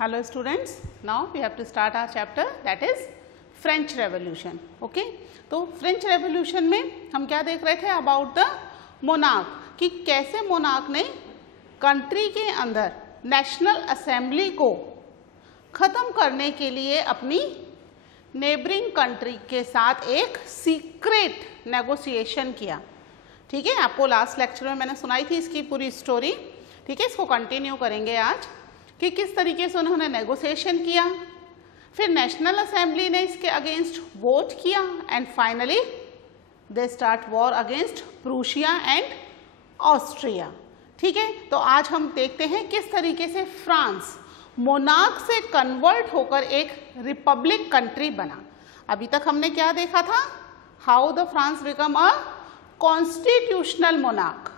Hello students, now we have to start our chapter that is French Revolution. Okay, तो French revolution में हम क्या देख रहे थे अबाउट द मोनार्क कि कैसे मोनार्क ने कंट्री के अंदर नेशनल असेंबली को ख़त्म करने के लिए अपनी नेबरिंग कंट्री के साथ एक सीक्रेट नेगोशिएशन किया. ठीक है, आपको लास्ट लेक्चर में मैंने सुनाई थी इसकी पूरी स्टोरी. ठीक है, इसको कंटिन्यू करेंगे आज कि किस तरीके से उन्होंने नेगोशिएशन किया, फिर नेशनल असेंबली ने इसके अगेंस्ट वोट किया and finally they start war against Prussia and Austria. ठीक है, तो आज हम देखते हैं किस तरीके से फ्रांस मोनार्क से कन्वर्ट होकर एक रिपब्लिक कंट्री बना. अभी तक हमने क्या देखा था, how the France become a constitutional monarch.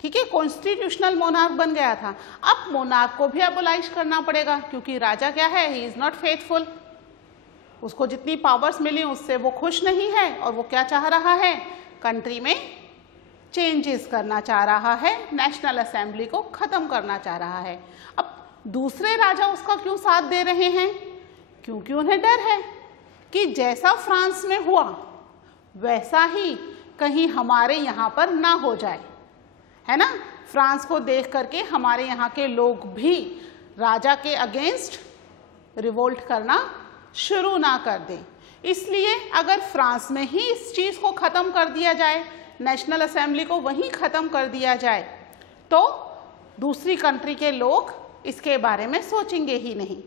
ठीक है, कॉन्स्टिट्यूशनल मोनार्क बन गया था. अब मोनार्क को भी अबोलाइश करना पड़ेगा क्योंकि राजा क्या है, ही इज नॉट फेथफुल. उसको जितनी पावर्स मिली उससे वो खुश नहीं है और वो क्या चाह रहा है, कंट्री में चेंजेस करना चाह रहा है, नेशनल असेंबली को खत्म करना चाह रहा है. अब दूसरे राजा उसका क्यों साथ दे रहे हैं, क्योंकि उन्हें डर है कि जैसा फ्रांस में हुआ वैसा ही कहीं हमारे यहाँ पर ना हो जाए, है ना. फ्रांस को देख करके हमारे यहाँ के लोग भी राजा के अगेंस्ट रिवोल्ट करना शुरू ना कर दें. इसलिए अगर फ्रांस में ही इस चीज़ को ख़त्म कर दिया जाए, नेशनल असेंबली को वहीं ख़त्म कर दिया जाए, तो दूसरी कंट्री के लोग इसके बारे में सोचेंगे ही नहीं.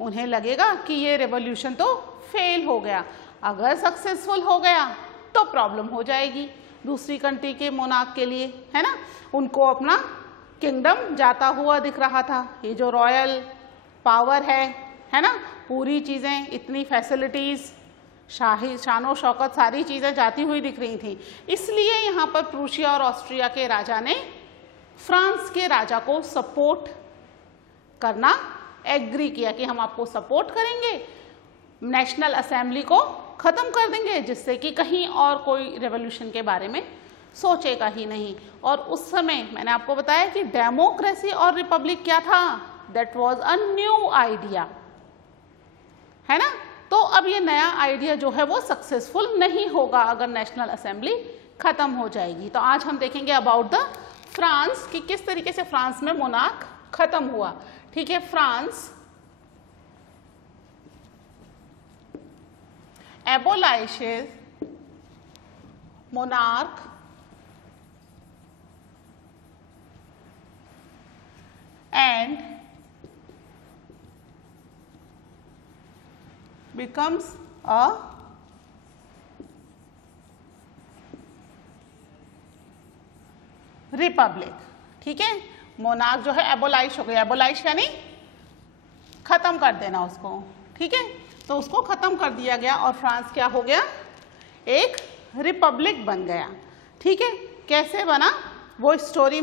उन्हें लगेगा कि ये रेवोल्यूशन तो फेल हो गया. अगर सक्सेसफुल हो गया तो प्रॉब्लम हो जाएगी दूसरी कंट्री के मोनार्क के लिए, है ना. उनको अपना किंगडम जाता हुआ दिख रहा था. ये जो रॉयल पावर है ना, पूरी चीज़ें, इतनी फैसिलिटीज़, शाही शानो शौकत, सारी चीज़ें जाती हुई दिख रही थी. इसलिए यहाँ पर प्रूशिया और ऑस्ट्रिया के राजा ने फ्रांस के राजा को सपोर्ट करना एग्री किया कि हम आपको सपोर्ट करेंगे, नेशनल असेंबली को ख़त्म कर देंगे जिससे कि कहीं और कोई रेवोल्यूशन के बारे में सोचेगा ही नहीं. और उस समय मैंने आपको बताया कि डेमोक्रेसी और रिपब्लिक क्या था, that was a new idea, है ना. तो अब ये नया आइडिया जो है वो सक्सेसफुल नहीं होगा अगर नेशनल असेंबली ख़त्म हो जाएगी. तो आज हम देखेंगे अबाउट द फ्रांस कि किस तरीके से फ्रांस में मोनार्क ख़त्म हुआ. ठीक है, France abolishes monarch and becomes a Republic. ठीक है, मोनार्क जो है एबोलाइश हो गया. एबोलाइश यानी खत्म कर देना उसको. ठीक है, तो उसको ख़त्म कर दिया गया और फ्रांस क्या हो गया, एक रिपब्लिक बन गया. ठीक है, कैसे बना वो स्टोरी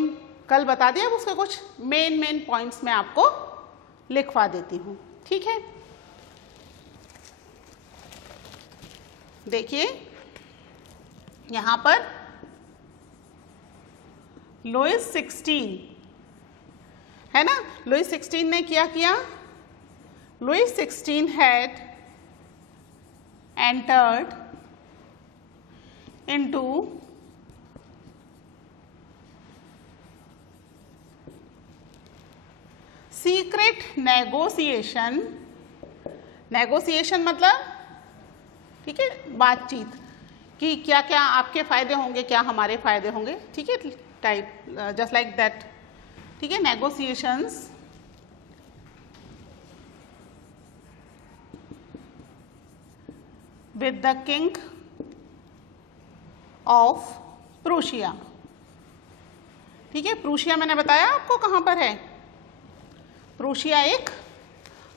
कल बता दिया. उसके कुछ मेन पॉइंट्स मैं आपको लिखवा देती हूँ. ठीक है, देखिए यहाँ पर लुईस 16 है ना. लुईस 16 ने क्या किया, Louis 16 had entered into secret negotiation. Negotiation मतलब, ठीक है, बातचीत कि क्या क्या आपके फ़ायदे होंगे, क्या हमारे फ़ायदे होंगे. ठीक है, टाइप जस्ट लाइक दैट. ठीक है, negotiations with the king of Prussia. ठीक है, प्रूशिया मैंने बताया आपको कहाँ पर है. प्रूशिया एक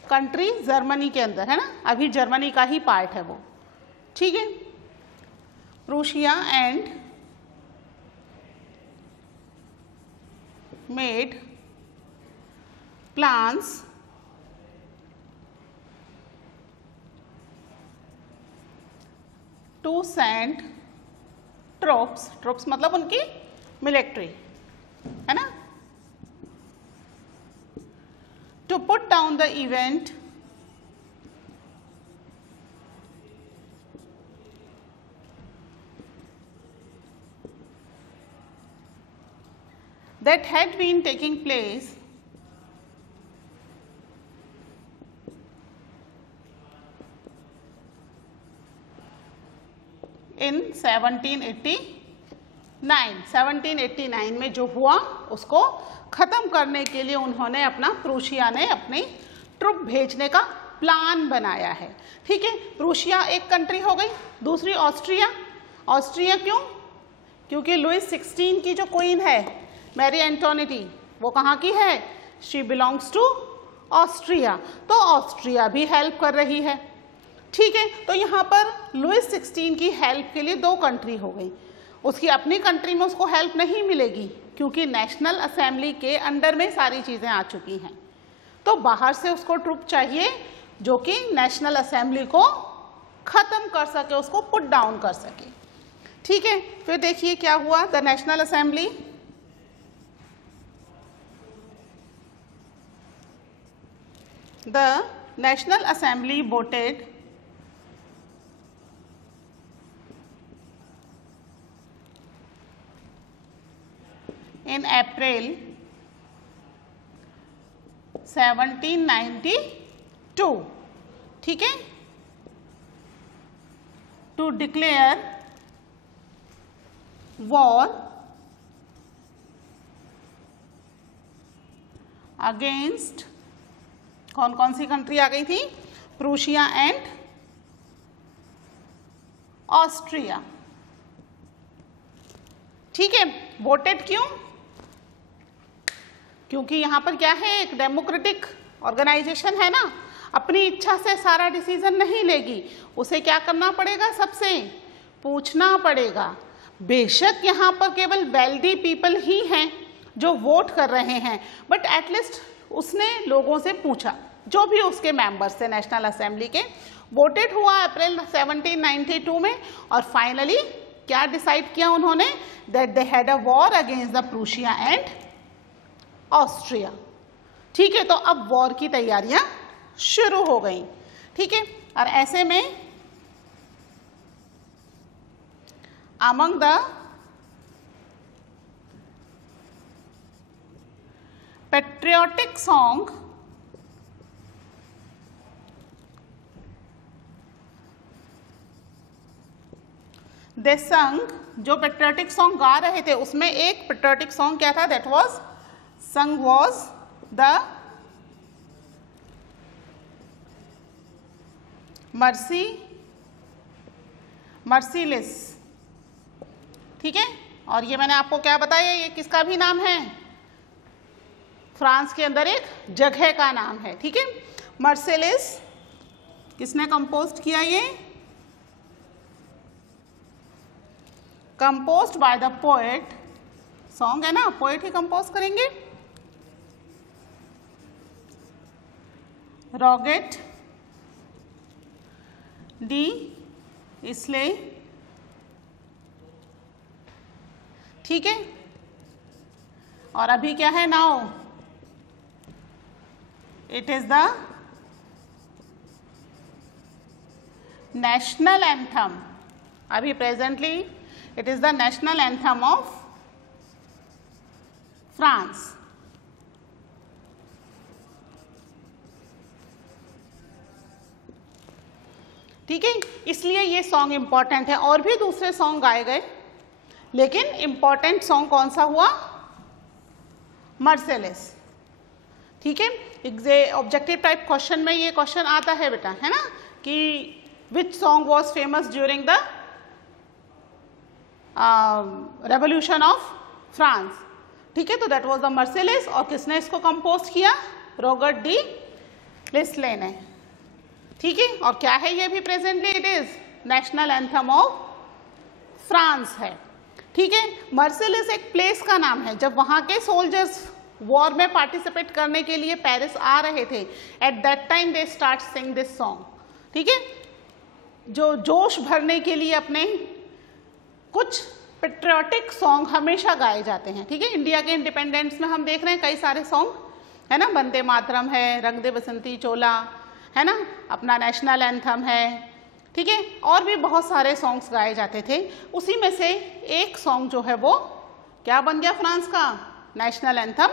कंट्री जर्मनी के अंदर है ना, अभी जर्मनी का ही पार्ट है वो. ठीक है, Prussia and made plans to send troops मतलब उनकी मिलिट्री, है ना, to put down the event that had been taking place in 1789 में जो हुआ उसको ख़त्म करने के लिए उन्होंने प्रूशिया ने अपनी ट्रुप भेजने का प्लान बनाया है। ठीक है, प्रूशिया एक कंट्री हो गई, दूसरी ऑस्ट्रिया। ऑस्ट्रिया क्यों? क्योंकि लुइस 16 की जो क्वीन है मैरी एंटोनिटी, वो कहाँ की है? शी बिलोंग्स टू ऑस्ट्रिया, तो ऑस्ट्रिया भी हेल्प कर रही है। ठीक है, तो यहाँ पर लुइस 16 की हेल्प के लिए दो कंट्री हो गई। उसकी अपनी कंट्री में उसको हेल्प नहीं मिलेगी क्योंकि नेशनल असेंबली के अंडर में सारी चीज़ें आ चुकी हैं, तो बाहर से उसको ट्रुप चाहिए जो कि नेशनल असेंबली को ख़त्म कर सके, उसको पुट डाउन कर सके। ठीक है, फिर देखिए क्या हुआ। The national assembly voted in April 1792, ठीक है, to declare war against कौन कौन सी कंट्री आ गई थी? Prussia and Austria. ठीक है, वोटेड क्यों? क्योंकि यहाँ पर क्या है, एक डेमोक्रेटिक ऑर्गेनाइजेशन है ना, अपनी इच्छा से सारा डिसीजन नहीं लेगी, उसे क्या करना पड़ेगा? सबसे पूछना पड़ेगा। बेशक यहाँ पर केवल वेल्दी पीपल ही हैं जो वोट कर रहे हैं, बट एटलीस्ट उसने लोगों से पूछा, जो भी उसके मेंबर्स थे नेशनल असेंबली के। वोटेड हुआ अप्रैल 1792 में, और फाइनली क्या डिसाइड किया उन्होंने? That they had a war against the Prussia and Austria. ठीक है, तो अब वॉर की तैयारियां शुरू हो गई। ठीक है, और ऐसे में अमंग द पेट्रियोटिक सॉन्ग दे संग, जो पेट्रियोटिक सॉन्ग गा रहे थे उसमें एक पेट्रियोटिक सॉन्ग क्या था? दैट वाज संग वाज द मर्सीलेस। ठीक है, और ये मैंने आपको क्या बताया, ये किसका भी नाम है? फ्रांस के अंदर एक जगह का नाम है। ठीक है, मर्सीलेस किसने कंपोज किया? ये composed by the poet, song है ना, पोएट ही कंपोज करेंगे, रॉगेट डी इसले। ठीक है, और अभी क्या है? Now it is the national anthem. अभी presently it is the national anthem of France. ठीक है, इसलिए ये सॉन्ग इंपॉर्टेंट है। और भी दूसरे सॉन्ग गाए गए, लेकिन इंपॉर्टेंट सॉन्ग कौन सा हुआ? मर्सीलेस। ठीक है, ऑब्जेक्टिव टाइप क्वेश्चन में ये क्वेश्चन आता है बेटा, है ना, कि which song was famous during the revolution of France. ठीक है, तो दैट वाज द मर्सीलेस, और किसने इसको कंपोज किया? रॉगर्ट डी लिस्ले ने। ठीक है, और क्या है ये भी? Presently it is national anthem of France है। ठीक है, मर्सीलेस एक प्लेस का नाम है। जब वहाँ के सोल्जर्स वॉर में पार्टिसिपेट करने के लिए पेरिस आ रहे थे, at that time they start Singh this song. ठीक है, जो जोश भरने के लिए अपने कुछ पेट्रियोटिक सॉन्ग हमेशा गाए जाते हैं। ठीक है, इंडिया के इंडिपेंडेंस में हम देख रहे हैं कई सारे सॉन्ग है ना, वंदे मातरम है, रंग दे बसंती चोला है ना, अपना नेशनल एंथम है, ठीक है, और भी बहुत सारे सॉन्ग्स गाए जाते थे। उसी में से एक सॉन्ग जो है वो क्या बन गया, फ्रांस का नेशनल एंथम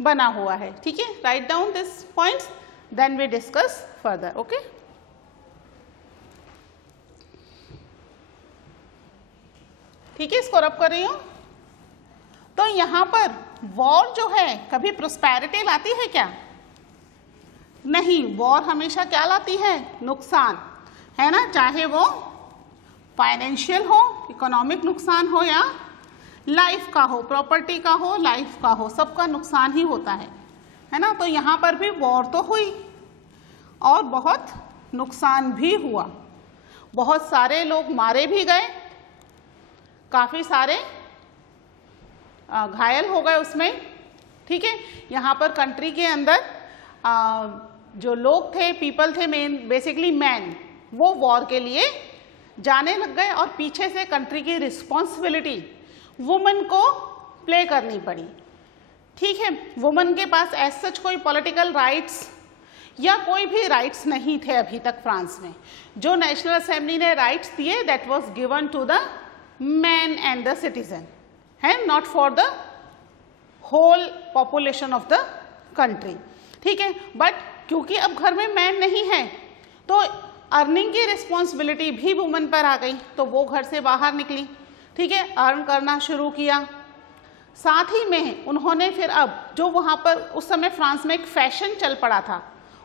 बना हुआ है। ठीक है, write down this points, then we discuss further. Okay, ठीक है, इसको रब कर रही हूँ। तो यहाँ पर वॉर जो है कभी प्रोस्पेरिटी लाती है क्या? नहीं, वॉर हमेशा क्या लाती है, नुकसान, है ना, चाहे वो फाइनेंशियल हो, इकोनॉमिक नुकसान हो या लाइफ का हो, प्रॉपर्टी का हो, लाइफ का हो, सबका नुकसान ही होता है ना। तो यहाँ पर भी वॉर तो हुई और बहुत नुकसान भी हुआ, बहुत सारे लोग मारे भी गए, काफ़ी सारे घायल हो गए उसमें। ठीक है, यहाँ पर कंट्री के अंदर जो लोग थे, पीपल थे, मेन बेसिकली मैन, वो वॉर के लिए जाने लग गए और पीछे से कंट्री की रिस्पॉन्सिबिलिटी वुमेन को प्ले करनी पड़ी। ठीक है, वुमेन के पास एज सच कोई पॉलिटिकल राइट्स या कोई भी राइट्स नहीं थे अभी तक फ्रांस में। जो नेशनल असेंबली ने राइट्स दिए that was given to the man and the citizen, है, not for the whole population of the country. ठीक है, बट क्योंकि अब घर में मैन नहीं है तो अर्निंग की रिस्पॉन्सिबिलिटी भी वुमेन पर आ गई, तो वो घर से बाहर निकली, ठीक है, अर्न करना शुरू किया। साथ ही में उन्होंने फिर अब जो वहाँ पर उस समय फ्रांस में एक फैशन चल पड़ा था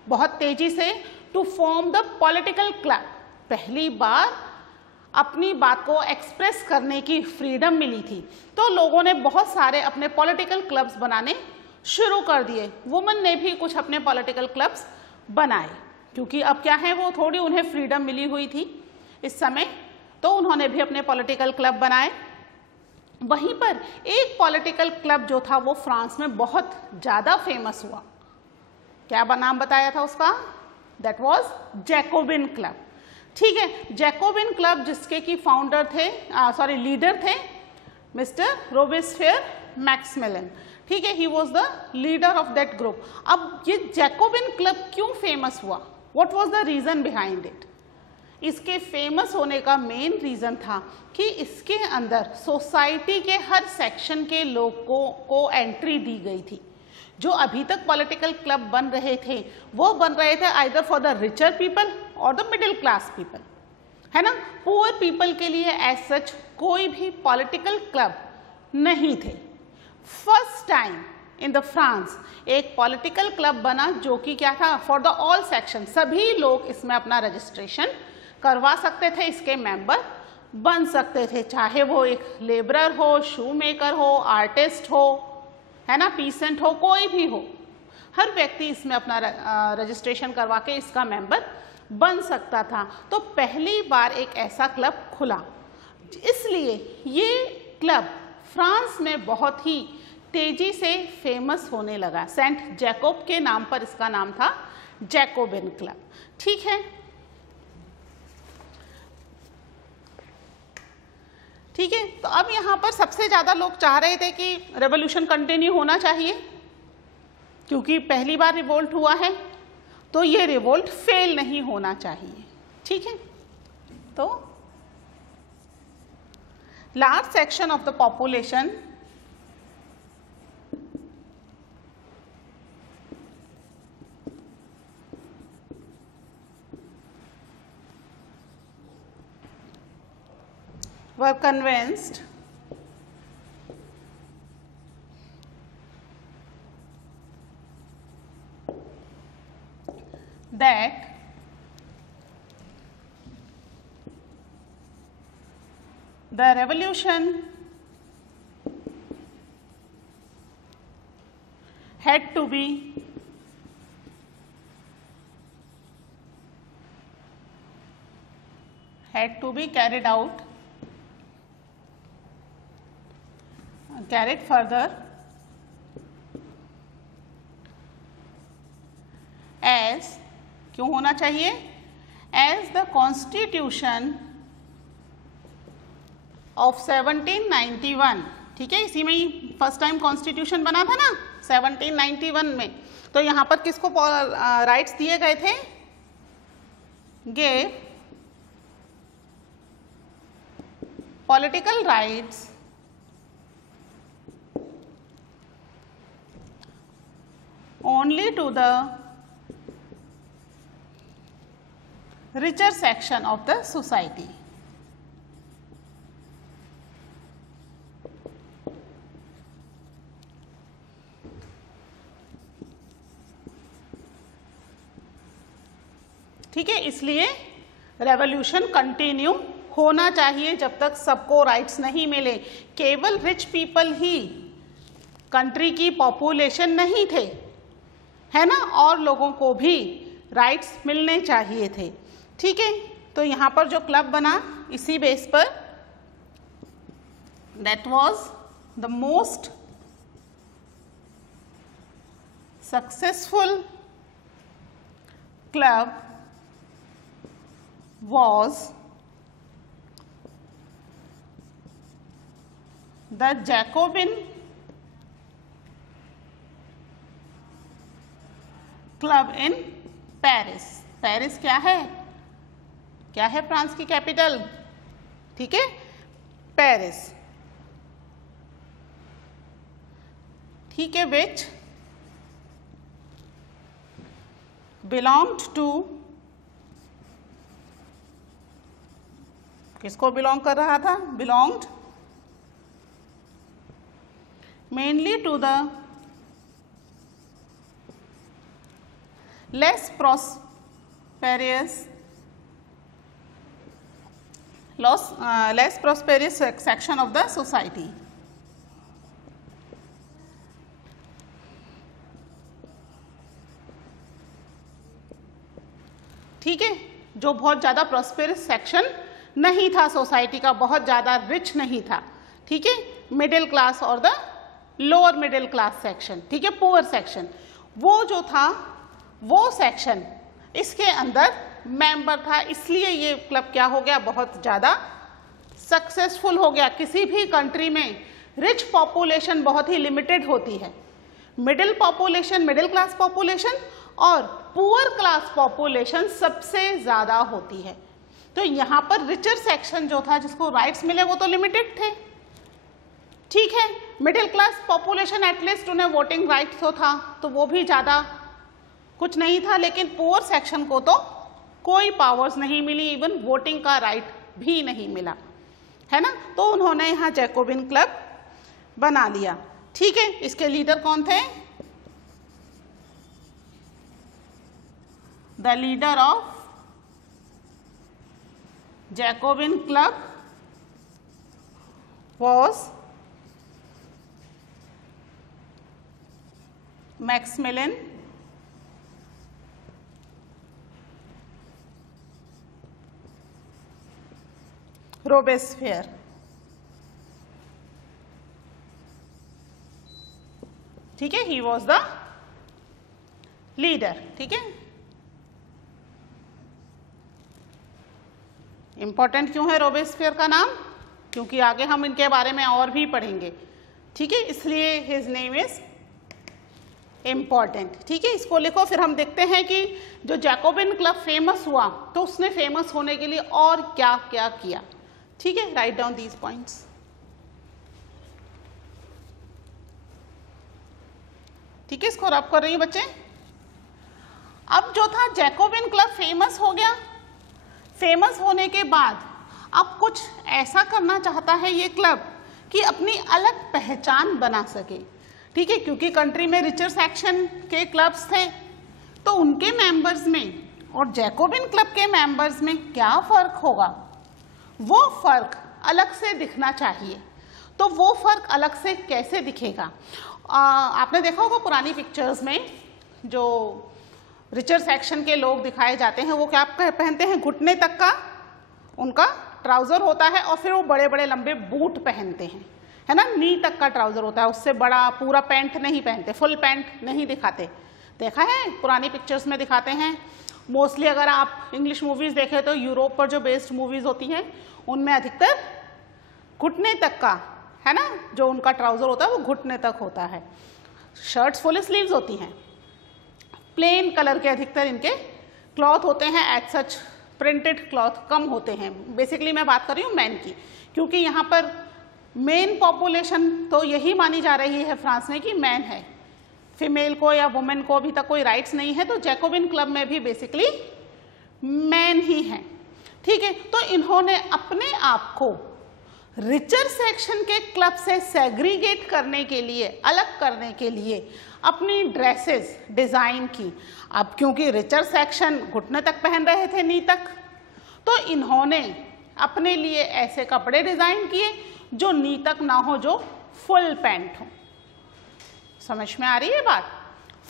बहुत तेजी से, to form the political club. पहली बार अपनी बात को एक्सप्रेस करने की फ्रीडम मिली थी, तो लोगों ने बहुत सारे अपने पॉलिटिकल क्लब्स बनाने शुरू कर दिए। वुमेन ने भी कुछ अपने पॉलिटिकल क्लब्स बनाए, क्योंकि अब क्या है, वो थोड़ी उन्हें फ्रीडम मिली हुई थी इस समय, तो उन्होंने भी अपने पॉलिटिकल क्लब बनाए। वहीं पर एक पॉलिटिकल क्लब जो था वो फ्रांस में बहुत ज़्यादा फेमस हुआ। क्या नाम बताया था उसका? That was Jacobian club. ठीक है, जैकोबिन क्लब जिसके की फाउंडर थे, लीडर थे मिस्टर रोबेस्पियर मैक्सिमिलियन। ठीक है, he was the leader of that group. अब ये जैकोबिन क्लब क्यों फेमस हुआ? What was the reason behind it? इसके फेमस होने का मेन रीजन था कि इसके अंदर सोसाइटी के हर सेक्शन के लोगों को एंट्री दी गई थी। जो अभी तक पॉलिटिकल क्लब बन रहे थे वो बन रहे थे either for the richer people और द मिडिल क्लास पीपल, है ना। पुअर पीपल के लिए एज सच कोई भी पॉलिटिकल क्लब नहीं थे। First time in the France एक पॉलिटिकल क्लब बना जो कि क्या था, फॉर द ऑल सेक्शन, सभी लोग इसमें अपना रजिस्ट्रेशन करवा सकते थे, इसके मेंबर बन सकते थे, चाहे वो एक लेबरर हो, शू मेकर हो, आर्टिस्ट हो, है ना, पीसेंट हो, कोई भी हो, हर व्यक्ति इसमें अपना रजिस्ट्रेशन करवा के इसका मेंबर बन सकता था। तो पहली बार एक ऐसा क्लब खुला, इसलिए ये क्लब फ्रांस में बहुत ही तेजी से फेमस होने लगा। सेंट जैकोब के नाम पर इसका नाम था जैकोबिन क्लब। ठीक है, ठीक है, तो अब यहाँ पर सबसे ज़्यादा लोग चाह रहे थे कि रेवोल्यूशन कंटिन्यू होना चाहिए, क्योंकि पहली बार रिवोल्ट हुआ है तो ये रिवोल्ट फेल नहीं होना चाहिए। ठीक है, तो large section of the population were convinced that the revolution had to be carried further as, क्यों होना चाहिए, as the Constitution of 1791। ठीक है, इसी में ही फर्स्ट टाइम कॉन्स्टिट्यूशन बना था ना 1791 में। तो यहाँ पर किसको राइट्स दिए गए थे? Gave political rights only to the richer section of the society. ठीक है, इसलिए रेवोल्यूशन कंटिन्यू होना चाहिए जब तक सबको राइट्स नहीं मिले। केवल रिच पीपल ही, कंट्री की पॉपुलेशन नहीं थे, है ना, और लोगों को भी राइट्स मिलने चाहिए थे। ठीक है, तो यहाँ पर जो क्लब बना इसी बेस पर, that was the most successful club was the Jacobin Club in Paris. Paris क्या है? क्या है फ्रांस की कैपिटल? ठीक है, पेरिस। ठीक है, which belonged to, किसको बिलोंग कर रहा था? Belonged mainly to the less prosperous section of the society. ठीक है, जो बहुत ज्यादा प्रॉस्पेरस सेक्शन नहीं था सोसाइटी का, बहुत ज़्यादा रिच नहीं था। ठीक है, मिडिल क्लास और the lower middle class section, ठीक है, पुअर सेक्शन, वो जो था वो सेक्शन इसके अंदर मेंबर था। इसलिए ये क्लब क्या हो गया? बहुत ज़्यादा सक्सेसफुल हो गया। किसी भी कंट्री में रिच पॉपुलेशन बहुत ही लिमिटेड होती है, middle population, middle class population और पुअर क्लास पॉपुलेशन सबसे ज़्यादा होती है। तो यहाँ पर रिचर सेक्शन जो था, जिसको राइट्स मिले, वो तो लिमिटेड थे। ठीक है, मिडिल क्लास पॉपुलेशन एटलीस्ट उन्हें वोटिंग राइट तो था, तो वो भी ज़्यादा कुछ नहीं था, लेकिन पुअर सेक्शन को तो कोई पावर्स नहीं मिली, इवन वोटिंग का राइट भी नहीं मिला, है ना। तो उन्होंने यहाँ जैकोबिन क्लब बना लिया। ठीक है, इसके लीडर कौन थे? The leader of Jacobin Club was Maximilien Robespierre। ठीक है, he was the leader। ठीक है, इंपॉर्टेंट क्यों है रोबेस्पियर का नाम? क्योंकि आगे हम इनके बारे में और भी पढ़ेंगे। ठीक है, इसलिए हिज नेम इज इम्पॉर्टेंट। ठीक है, इसको लिखो, फिर हम देखते हैं कि जो जैकोबिन क्लब फेमस हुआ तो उसने फेमस होने के लिए और क्या क्या किया। ठीक है, राइट डाउन दीज पॉइंट्स। ठीक है, इसको रब कर रही हूँ बच्चे। अब जो था जैकोबिन क्लब फेमस हो गया, फेमस होने के बाद अब कुछ ऐसा करना चाहता है ये क्लब कि अपनी अलग पहचान बना सके। ठीक है, क्योंकि कंट्री में रिचर सेक्शन के क्लब्स थे, तो उनके मेंबर्स में और जैकोबिन क्लब के मेंबर्स में क्या फर्क होगा, वो फर्क अलग से दिखना चाहिए। तो वो फर्क अलग से कैसे दिखेगा? आपने देखा होगा पुरानी पिक्चर्स में जो रिचर सेक्शन के लोग दिखाए जाते हैं, वो क्या पहनते हैं? घुटने तक का उनका ट्राउजर होता है और फिर वो बड़े बड़े लंबे बूट पहनते हैं, है ना, नी तक का ट्राउजर होता है, उससे बड़ा पूरा पैंट नहीं पहनते, फुल पैंट नहीं दिखाते। देखा है पुरानी पिक्चर्स में दिखाते हैं। मोस्टली अगर आप इंग्लिश मूवीज देखें तो यूरोप पर जो बेस्ड मूवीज होती हैं उनमें अधिकतर घुटने तक का, है ना, जो उनका ट्राउजर होता है वो घुटने तक होता है। शर्ट्स फुल स्लीव्स होती हैं, प्लेन कलर के अधिकतर इनके क्लॉथ होते हैं, एज सच प्रिंटेड क्लॉथ कम होते हैं। बेसिकली मैं बात कर रही हूँ मैन की, क्योंकि यहाँ पर मेन पॉपुलेशन तो यही मानी जा रही है फ्रांस में कि मैन है, फीमेल को या वुमेन को अभी तक कोई राइट्स नहीं है, तो जैकोबिन क्लब में भी बेसिकली मैन ही हैं। ठीक है, तो इन्होंने अपने आप को रिचर सेक्शन के क्लब से सेग्रीगेट करने के लिए, अलग करने के लिए अपनी ड्रेसेस डिज़ाइन की। अब क्योंकि रिचर सेक्शन घुटने तक पहन रहे थे, नी तक, तो इन्होंने अपने लिए ऐसे कपड़े डिज़ाइन किए जो नी तक ना हो, जो फुल पैंट हो। समझ में आ रही है बात?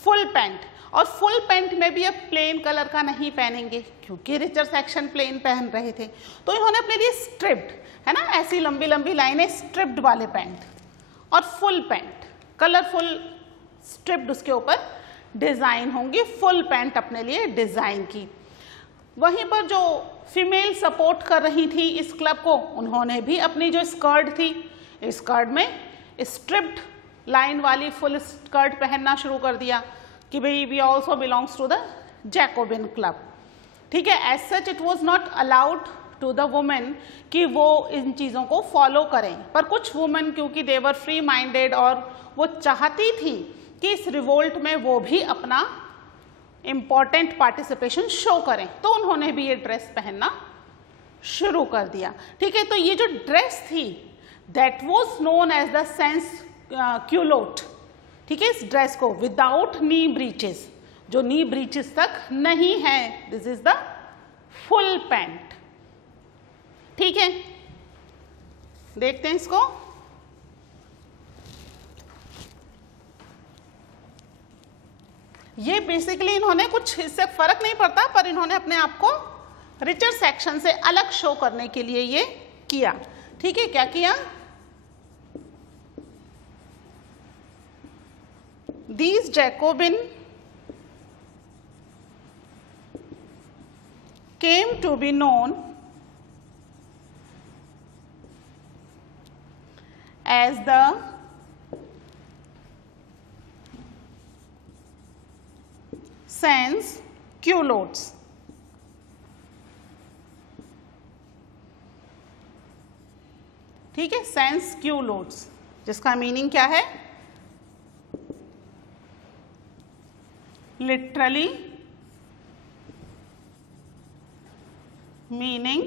फुल पैंट, और फुल पैंट में भी अब प्लेन कलर का नहीं पहनेंगे क्योंकि रिचर सेक्शन प्लेन पहन रहे थे, तो इन्होंने अपने लिए स्ट्रिप्ड, है ना, ऐसी लंबी लंबी लाइनें, स्ट्रिप्ड वाले पैंट और फुल पैंट, कलरफुल स्ट्रिप्ड उसके ऊपर डिज़ाइन होंगी, फुल पैंट अपने लिए डिज़ाइन की। वहीं पर जो फीमेल सपोर्ट कर रही थी इस क्लब को, उन्होंने भी अपनी जो स्कर्ट थी, स्कर्ट में स्ट्रिप्ड लाइन वाली फुल स्कर्ट पहनना शुरू कर दिया कि भाई we also belongs to the Jacobin club. ठीक है, as such it was not allowed to the women कि वो इन चीज़ों को फॉलो करें, पर कुछ वुमेन क्योंकि देवर फ्री माइंडेड और वो चाहती थी कि इस रिवोल्ट में वो भी अपना इम्पॉर्टेंट पार्टिसिपेशन शो करें, तो उन्होंने भी ये ड्रेस पहनना शुरू कर दिया। ठीक है, तो ये जो ड्रेस थी that was known as the sans culotte. ठीक है, इस ड्रेस को विदाउट नी ब्रीचेस, जो नी ब्रीचेस तक नहीं है, this is the full pant. ठीक है, देखते हैं इसको। ये बेसिकली इन्होंने कुछ, इससे फर्क नहीं पड़ता, पर इन्होंने अपने आप को रिचर सेक्शन से अलग शो करने के लिए ये किया। ठीक है, क्या किया? These Jacobin came to be known as the sans culottes। ठीक है, sans culottes, जिसका मीनिंग क्या है? Literally meaning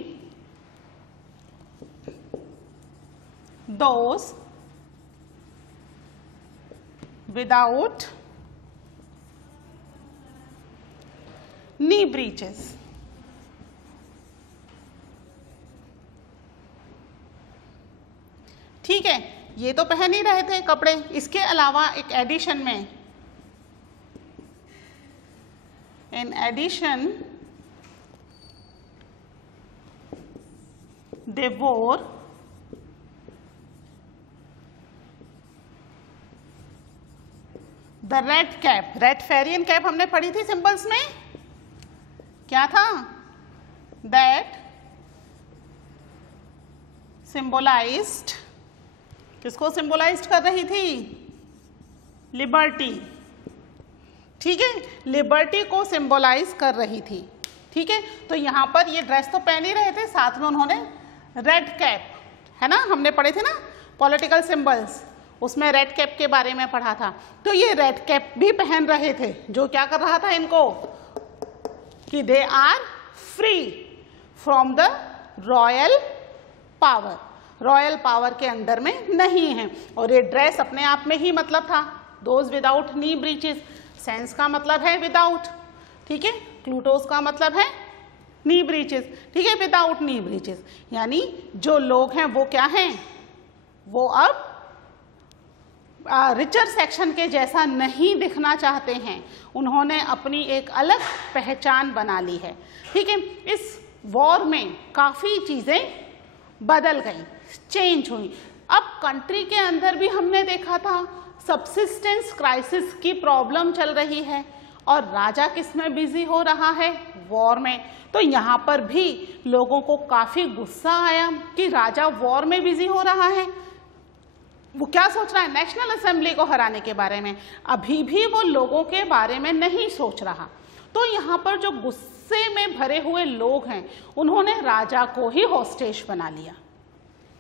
those without knee breeches। ठीक है, ये तो पहन ही रहे थे कपड़े, इसके अलावा एक एडिशन में, in addition they wore the red cap। Red Phrygian cap हमने पढ़ी थी सिंबल्स में, क्या था? that symbolized, किसको सिंबलाइज कर रही थी? लिबर्टी। ठीक है, लिबर्टी को सिंबलाइज कर रही थी। ठीक है, तो यहाँ पर ये ड्रेस तो पहन ही रहे थे, साथ में उन्होंने रेड कैप, है ना, हमने पढ़े थे ना पॉलिटिकल सिंबल्स, उसमें रेड कैप के बारे में पढ़ा था, तो ये रेड कैप भी पहन रहे थे, जो क्या कर रहा था इनको कि they are free from the royal power, royal power के अंडर में नहीं है। और ये ड्रेस अपने आप में ही मतलब था, those without knee breaches, sense का मतलब है विदाउट, ठीक है, क्लूटोस का मतलब है नी ब्रीचेस। ठीक है, विदाउट नी ब्रीचेस, यानी जो लोग हैं वो क्या हैं, वो अब रिचर सेक्शन के जैसा नहीं दिखना चाहते हैं, उन्होंने अपनी एक अलग पहचान बना ली है। ठीक है, इस वॉर में काफ़ी चीज़ें बदल गई, चेंज हुई। अब कंट्री के अंदर भी हमने देखा था सबसिस्टेंस क्राइसिस की प्रॉब्लम चल रही है, और राजा किस में बिजी हो रहा है? वॉर में। तो यहाँ पर भी लोगों को काफ़ी गुस्सा आया कि राजा वॉर में बिजी हो रहा है। वो क्या सोच रहा है, नेशनल असेंबली को हराने के बारे में, अभी भी वो लोगों के बारे में नहीं सोच रहा। तो यहाँ पर जो गुस्से में भरे हुए लोग हैं उन्होंने राजा को ही हॉस्टेज बना लिया।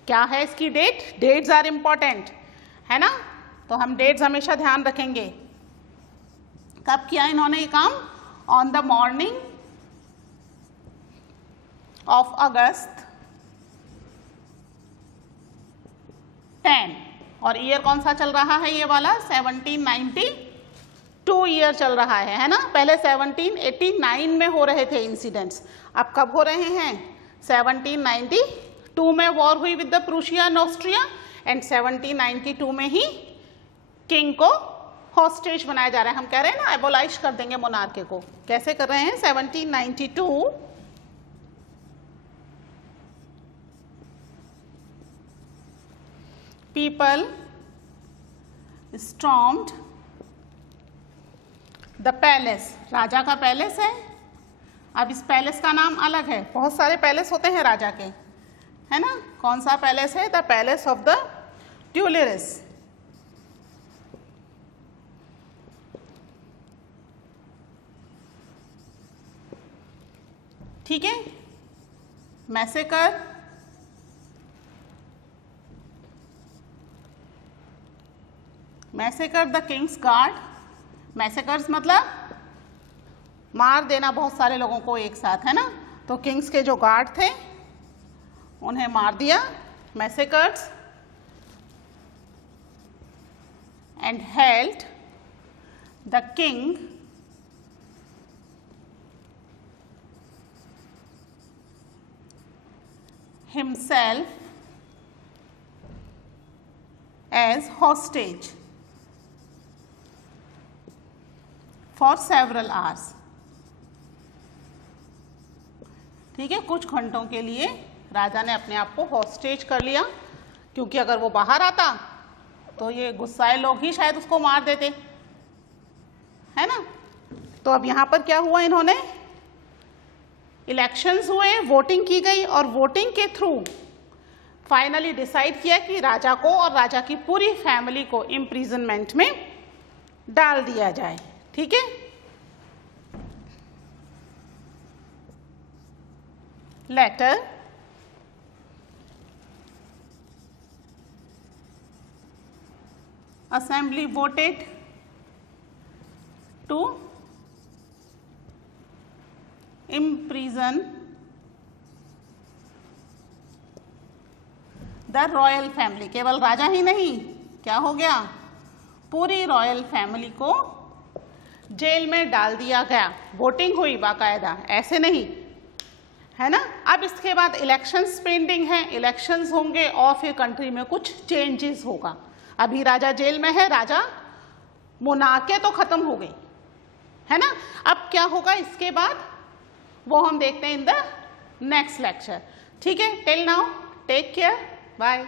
क्या है इसकी डेट, डेट्स आर इंपॉर्टेंट है ना, तो हम डेट्स हमेशा ध्यान रखेंगे। कब किया इन्होंने ये काम, ऑन द मॉर्निंग ऑफ अगस्त 10, और ईयर कौन सा चल रहा है ये वाला, 1792 ईयर चल रहा है ना। पहले 1789 में हो रहे थे इंसिडेंट्स, अब कब हो रहे हैं, 1792 में वॉर हुई with the Prussia and Austria, and 1792 में ही किंग को हॉस्टेज बनाया जा रहा है। हम कह रहे हैं ना एबोलाइश कर देंगे मोनार्की को, कैसे कर रहे हैं, 1792 people stormed the palace, राजा का पैलेस है। अब इस पैलेस का नाम अलग है, बहुत सारे पैलेस होते हैं राजा के, है ना, कौन सा पैलेस है, द पैलेस ऑफ द ट्यूलिरिस। ठीक है, massacre massacre the Kings guard, massacres मतलब मार देना बहुत सारे लोगों को एक साथ, है ना, तो किंग्स के जो गार्ड थे उन्हें मार दिया, massacres, and held the king himself as hostage for several hours। ठीक है, कुछ घंटों के लिए राजा ने अपने आप को हॉस्टेज कर लिया, क्योंकि अगर वो बाहर आता तो ये गुस्साए लोग ही शायद उसको मार देते, है ना। तो अब यहाँ पर क्या हुआ, इन्होंने इलेक्शंस हुए, वोटिंग की गई, और वोटिंग के थ्रू फाइनली डिसाइड किया कि राजा को और राजा की पूरी फैमिली को इम्प्रिजनमेंट में डाल दिया जाए। ठीक है, later assembly voted to imprison the royal family, केवल राजा ही नहीं, क्या हो गया, पूरी रॉयल फैमिली को जेल में डाल दिया गया। वोटिंग हुई बाकायदा, ऐसे नहीं, है ना। अब इसके बाद इलेक्शंस पेंडिंग हैं, इलेक्शंस होंगे और फिर कंट्री में कुछ चेंजेस होगा। अभी राजा जेल में है, राजा मोनार्की तो खत्म हो गई, है ना। अब क्या होगा इसके बाद वो हम देखते हैं इन द नेक्स्ट लेक्चर। ठीक है, till now take care, bye.